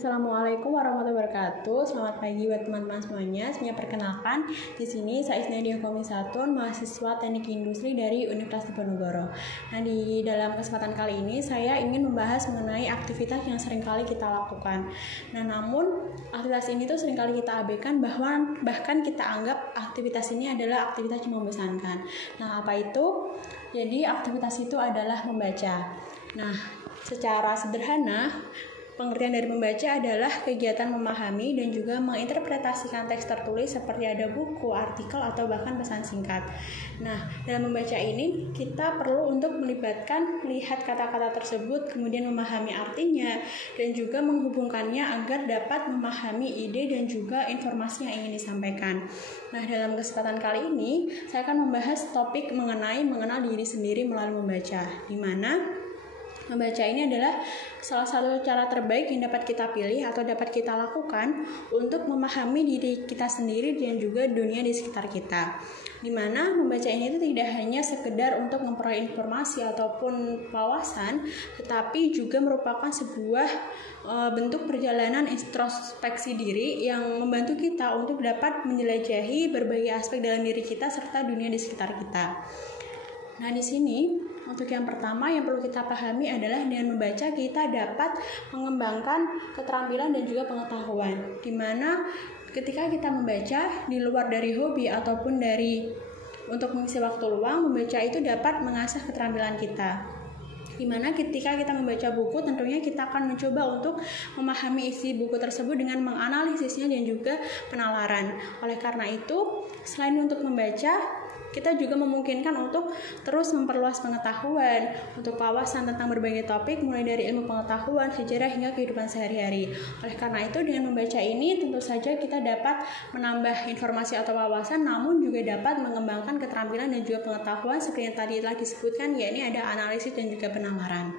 Assalamualaikum warahmatullahi wabarakatuh. Selamat pagi buat teman-teman semuanya. Semuanya perkenalkan, di sini saya Isnadia Komisatun, mahasiswa Teknik Industri dari Universitas Diponegoro. Nah, di dalam kesempatan kali ini saya ingin membahas mengenai aktivitas yang seringkali kita lakukan. Nah, namun aktivitas ini tuh seringkali kita abaikan, bahkan kita anggap aktivitas ini adalah aktivitas yang membosankan. Nah, apa itu? Jadi aktivitas itu adalah membaca. Nah, secara sederhana, pengertian dari membaca adalah kegiatan memahami dan juga menginterpretasikan teks tertulis seperti ada buku, artikel, atau bahkan pesan singkat. Nah, dalam membaca ini kita perlu untuk melihat kata-kata tersebut, kemudian memahami artinya, dan juga menghubungkannya agar dapat memahami ide dan juga informasi yang ingin disampaikan. Nah, dalam kesempatan kali ini, saya akan membahas topik mengenai mengenal diri sendiri melalui membaca, di mana membaca ini adalah salah satu cara terbaik yang dapat kita pilih atau dapat kita lakukan untuk memahami diri kita sendiri dan juga dunia di sekitar kita. Dimana membaca ini itu tidak hanya sekedar untuk memperoleh informasi ataupun wawasan, tetapi juga merupakan sebuah bentuk perjalanan introspeksi diri yang membantu kita untuk dapat menjelajahi berbagai aspek dalam diri kita serta dunia di sekitar kita. Nah, di sini untuk yang pertama yang perlu kita pahami adalah dengan membaca kita dapat mengembangkan keterampilan dan juga pengetahuan. Di mana ketika kita membaca di luar dari hobi ataupun dari untuk mengisi waktu luang, membaca itu dapat mengasah keterampilan kita. Dimana ketika kita membaca buku, tentunya kita akan mencoba untuk memahami isi buku tersebut dengan menganalisisnya dan juga penalaran. Oleh karena itu, selain untuk membaca, kita juga memungkinkan untuk terus memperluas pengetahuan, untuk wawasan tentang berbagai topik, mulai dari ilmu pengetahuan, sejarah, hingga kehidupan sehari-hari. Oleh karena itu, dengan membaca ini, tentu saja kita dapat menambah informasi atau wawasan, namun juga dapat mengembangkan keterampilan dan juga pengetahuan, seperti yang tadi telah disebutkan, yakni ada analisis dan juga penalaran.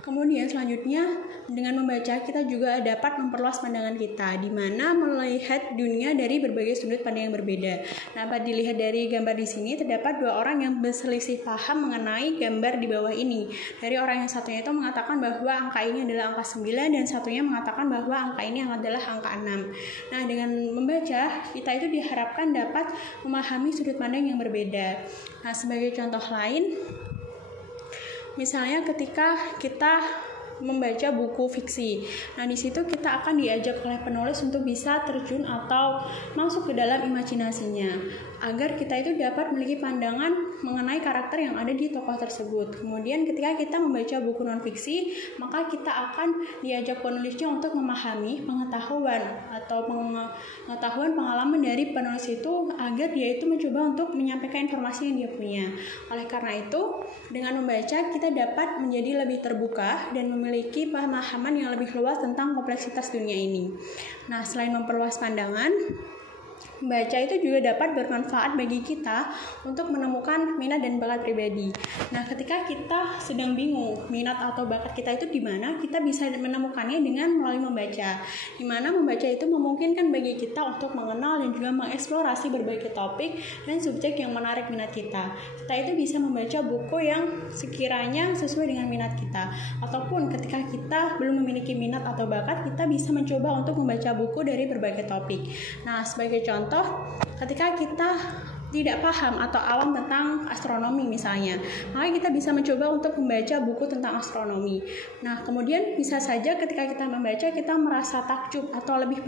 Kemudian selanjutnya, dengan membaca kita juga dapat memperluas pandangan kita, di mana melihat dunia dari berbagai sudut pandang yang berbeda. Dapat dilihat dari gambar di sini, terdapat dua orang yang berselisih paham mengenai gambar di bawah ini. Dari orang yang satunya itu mengatakan bahwa angka ini adalah angka 9 dan satunya mengatakan bahwa angka ini adalah angka 6. Nah, dengan membaca, kita itu diharapkan dapat memahami sudut pandang yang berbeda. Nah, sebagai contoh lain, misalnya ketika kita membaca buku fiksi. Nah, di situ kita akan diajak oleh penulis untuk bisa terjun atau masuk ke dalam imajinasinya, agar kita itu dapat memiliki pandangan mengenai karakter yang ada di tokoh tersebut. Kemudian ketika kita membaca buku non-fiksi, maka kita akan diajak penulisnya untuk memahami pengetahuan atau pengalaman dari penulis itu, agar dia itu mencoba untuk menyampaikan informasi yang dia punya. Oleh karena itu, dengan membaca kita dapat menjadi lebih terbuka dan memiliki pemahaman yang lebih luas tentang kompleksitas dunia ini. Nah, selain memperluas pandangan, membaca itu juga dapat bermanfaat bagi kita untuk menemukan minat dan bakat pribadi. Nah, ketika kita sedang bingung minat atau bakat kita itu di mana, kita bisa menemukannya dengan melalui membaca. Di mana membaca itu memungkinkan bagi kita untuk mengenal dan juga mengeksplorasi berbagai topik dan subjek yang menarik minat kita. Kita itu bisa membaca buku yang sekiranya sesuai dengan minat kita. Ataupun ketika kita belum memiliki minat atau bakat, kita bisa mencoba untuk membaca buku dari berbagai topik. Nah, sebagai contoh, ketika kita tidak paham atau awam tentang astronomi misalnya, maka kita bisa mencoba untuk membaca buku tentang astronomi. Nah, kemudian bisa saja ketika kita membaca, kita merasa takjub atau lebih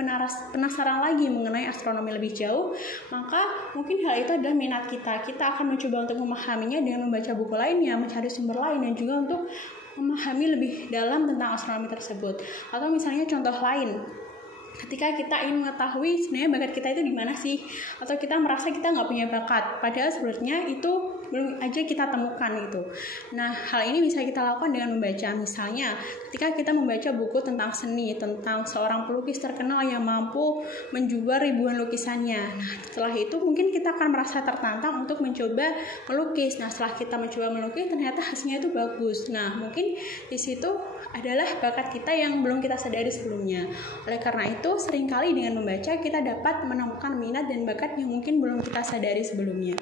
penasaran lagi mengenai astronomi lebih jauh, maka mungkin hal itu adalah minat kita. Kita akan mencoba untuk memahaminya dengan membaca buku lainnya, mencari sumber lain, dan juga untuk memahami lebih dalam tentang astronomi tersebut. Atau misalnya contoh lain, ketika kita ingin mengetahui sebenarnya bakat kita itu di mana sih, atau kita merasa kita nggak punya bakat, padahal sebenarnya itu belum aja kita temukan itu. Nah, hal ini bisa kita lakukan dengan membaca. Misalnya, ketika kita membaca buku tentang seni, tentang seorang pelukis terkenal yang mampu menjual ribuan lukisannya. Nah, setelah itu mungkin kita akan merasa tertantang untuk mencoba melukis. Nah, setelah kita mencoba melukis, ternyata hasilnya itu bagus. Nah, mungkin di situ adalah bakat kita yang belum kita sadari sebelumnya. Oleh karena itu, seringkali dengan membaca kita dapat menemukan minat dan bakat yang mungkin belum kita sadari sebelumnya.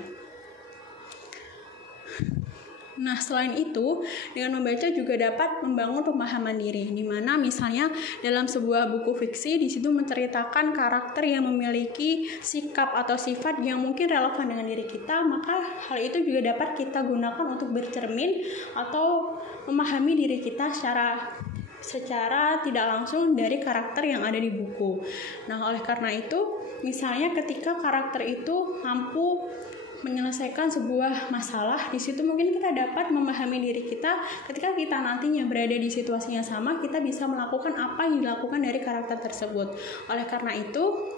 Nah, selain itu, dengan membaca juga dapat membangun pemahaman diri, di mana misalnya dalam sebuah buku fiksi di situ menceritakan karakter yang memiliki sikap atau sifat yang mungkin relevan dengan diri kita, maka hal itu juga dapat kita gunakan untuk bercermin atau memahami diri kita secara tidak langsung dari karakter yang ada di buku. Nah, oleh karena itu, misalnya ketika karakter itu mampu menyelesaikan sebuah masalah, di situ mungkin kita dapat memahami diri kita ketika kita nantinya berada di situasi yang sama, kita bisa melakukan apa yang dilakukan dari karakter tersebut. Oleh karena itu,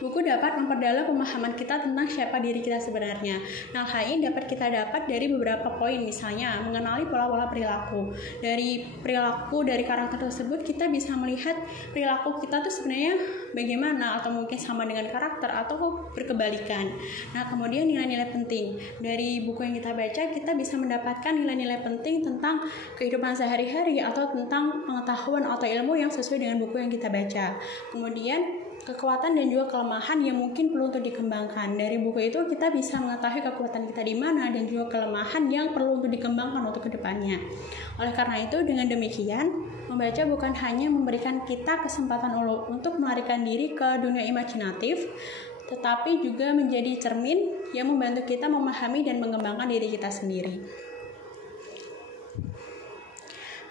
buku dapat memperdalam pemahaman kita tentang siapa diri kita sebenarnya. Nah, hal ini dapat kita dapat dari beberapa poin, misalnya mengenali pola-pola perilaku. Dari perilaku dari karakter tersebut, kita bisa melihat perilaku kita tuh sebenarnya bagaimana, atau mungkin sama dengan karakter atau berkebalikan. Nah, kemudian nilai-nilai penting. Dari buku yang kita baca, kita bisa mendapatkan nilai-nilai penting tentang kehidupan sehari-hari atau tentang pengetahuan atau ilmu yang sesuai dengan buku yang kita baca. Kemudian kekuatan dan juga kelemahan yang mungkin perlu untuk dikembangkan. Dari buku itu kita bisa mengetahui kekuatan kita di mana dan juga kelemahan yang perlu untuk dikembangkan untuk kedepannya. Oleh karena itu, dengan demikian, membaca bukan hanya memberikan kita kesempatan untuk melarikan diri ke dunia imajinatif, tetapi juga menjadi cermin yang membantu kita memahami dan mengembangkan diri kita sendiri.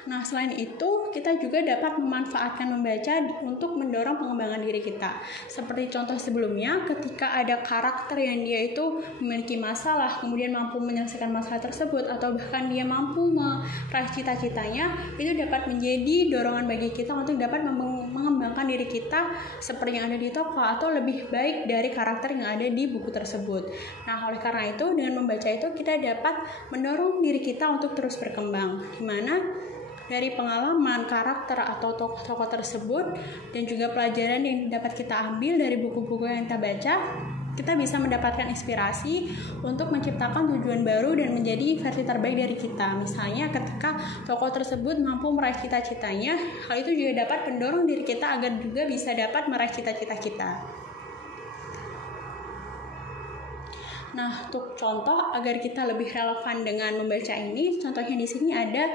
Nah, selain itu, kita juga dapat memanfaatkan membaca untuk mendorong pengembangan diri kita. Seperti contoh sebelumnya, ketika ada karakter yang dia itu memiliki masalah, kemudian mampu menyelesaikan masalah tersebut, atau bahkan dia mampu meraih cita-citanya, itu dapat menjadi dorongan bagi kita untuk dapat mengembangkan diri kita seperti yang ada di tokoh, atau lebih baik dari karakter yang ada di buku tersebut. Nah, oleh karena itu, dengan membaca itu, kita dapat mendorong diri kita untuk terus berkembang, di mana dari pengalaman, karakter, atau tokoh-tokoh tersebut dan juga pelajaran yang dapat kita ambil dari buku-buku yang kita baca, kita bisa mendapatkan inspirasi untuk menciptakan tujuan baru dan menjadi versi terbaik dari kita. Misalnya ketika tokoh tersebut mampu meraih cita-citanya, hal itu juga dapat mendorong diri kita agar juga bisa dapat meraih cita-cita kita. Nah, untuk contoh agar kita lebih relevan dengan membaca ini, contohnya di sini ada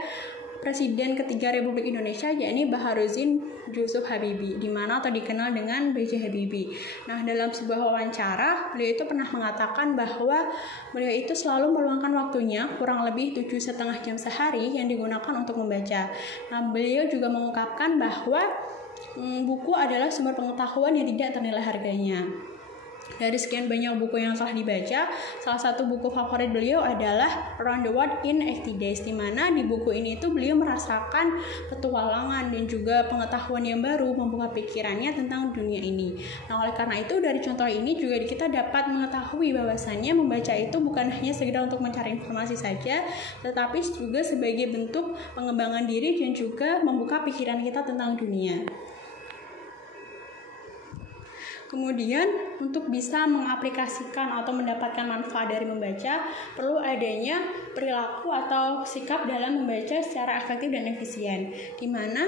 Presiden ketiga Republik Indonesia, yakni Baharudin Yusuf Habibie, di mana atau dikenal dengan B.J. Habibie. Nah, dalam sebuah wawancara, beliau itu pernah mengatakan bahwa beliau itu selalu meluangkan waktunya kurang lebih 7,5 jam sehari yang digunakan untuk membaca. Nah, beliau juga mengungkapkan bahwa buku adalah sumber pengetahuan yang tidak ternilai harganya. Dari sekian banyak buku yang telah dibaca, salah satu buku favorit beliau adalah Around the World in 80 Days, di mana di buku ini itu beliau merasakan petualangan dan juga pengetahuan yang baru, membuka pikirannya tentang dunia ini. Nah, oleh karena itu dari contoh ini juga kita dapat mengetahui bahwasannya membaca itu bukan hanya sekedar untuk mencari informasi saja, tetapi juga sebagai bentuk pengembangan diri dan juga membuka pikiran kita tentang dunia. Kemudian untuk bisa mengaplikasikan atau mendapatkan manfaat dari membaca, perlu adanya perilaku atau sikap dalam membaca secara efektif dan efisien. Di mana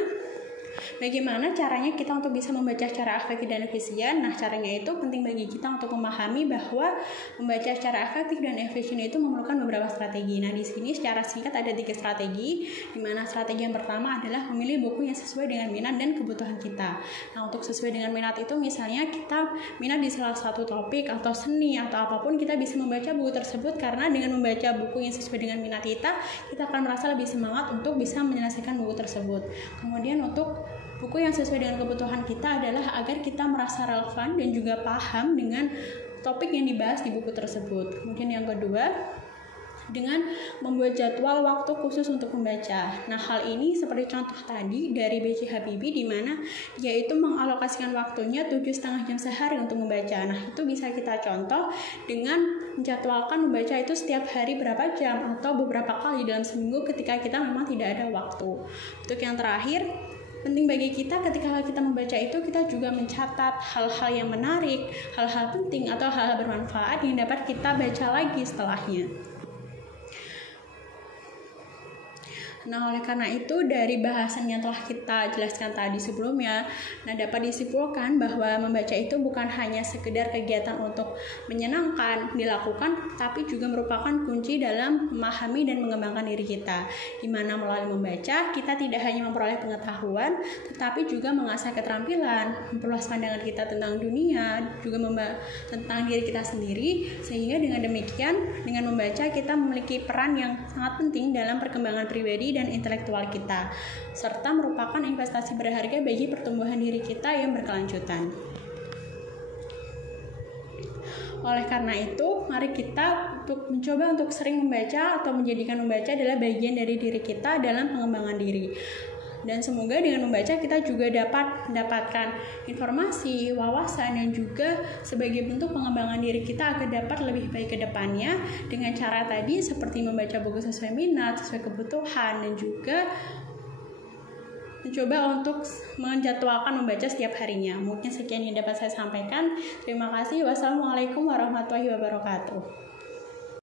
bagaimana caranya kita untuk bisa membaca secara efektif dan efisien? Nah, caranya itu penting bagi kita untuk memahami bahwa membaca secara efektif dan efisien itu memerlukan beberapa strategi. Nah, di sini secara singkat ada 3 strategi, di mana strategi yang pertama adalah memilih buku yang sesuai dengan minat dan kebutuhan kita. Nah, untuk sesuai dengan minat itu misalnya kita minat di salah satu topik atau seni atau apapun, kita bisa membaca buku tersebut karena dengan membaca buku yang sesuai dengan minat kita akan merasa lebih semangat untuk bisa menyelesaikan buku tersebut. Kemudian untuk buku yang sesuai dengan kebutuhan kita adalah agar kita merasa relevan dan juga paham dengan topik yang dibahas di buku tersebut. Kemudian yang kedua, dengan membuat jadwal waktu khusus untuk membaca. Nah, hal ini seperti contoh tadi dari B.J. Habibie, di mana dia itu mengalokasikan waktunya 7,5 jam sehari untuk membaca. Nah, itu bisa kita contoh dengan menjadwalkan membaca itu setiap hari berapa jam atau beberapa kali dalam seminggu ketika kita memang tidak ada waktu. Untuk yang terakhir, penting bagi kita ketika kita membaca itu, kita juga mencatat hal-hal yang menarik, hal-hal penting atau hal-hal bermanfaat yang dapat kita baca lagi setelahnya. Nah, oleh karena itu dari bahasan yang telah kita jelaskan tadi sebelumnya, dapat disimpulkan bahwa membaca itu bukan hanya sekedar kegiatan untuk menyenangkan dilakukan, tapi juga merupakan kunci dalam memahami dan mengembangkan diri kita. Di mana melalui membaca, kita tidak hanya memperoleh pengetahuan, tetapi juga mengasah keterampilan, memperluas pandangan kita tentang dunia, juga tentang diri kita sendiri, sehingga dengan demikian, dengan membaca kita memiliki peran yang sangat penting dalam perkembangan pribadi dan intelektual kita, serta merupakan investasi berharga bagi pertumbuhan diri kita yang berkelanjutan. Oleh karena itu, mari kita mencoba untuk sering membaca atau menjadikan membaca adalah bagian dari diri kita dalam pengembangan diri. Dan semoga dengan membaca kita juga dapat mendapatkan informasi, wawasan, dan juga sebagai bentuk pengembangan diri kita agar dapat lebih baik ke depannya dengan cara tadi seperti membaca buku sesuai minat, sesuai kebutuhan, dan juga mencoba untuk menjadwalkan membaca setiap harinya. Mungkin sekian yang dapat saya sampaikan. Terima kasih. Wassalamualaikum warahmatullahi wabarakatuh.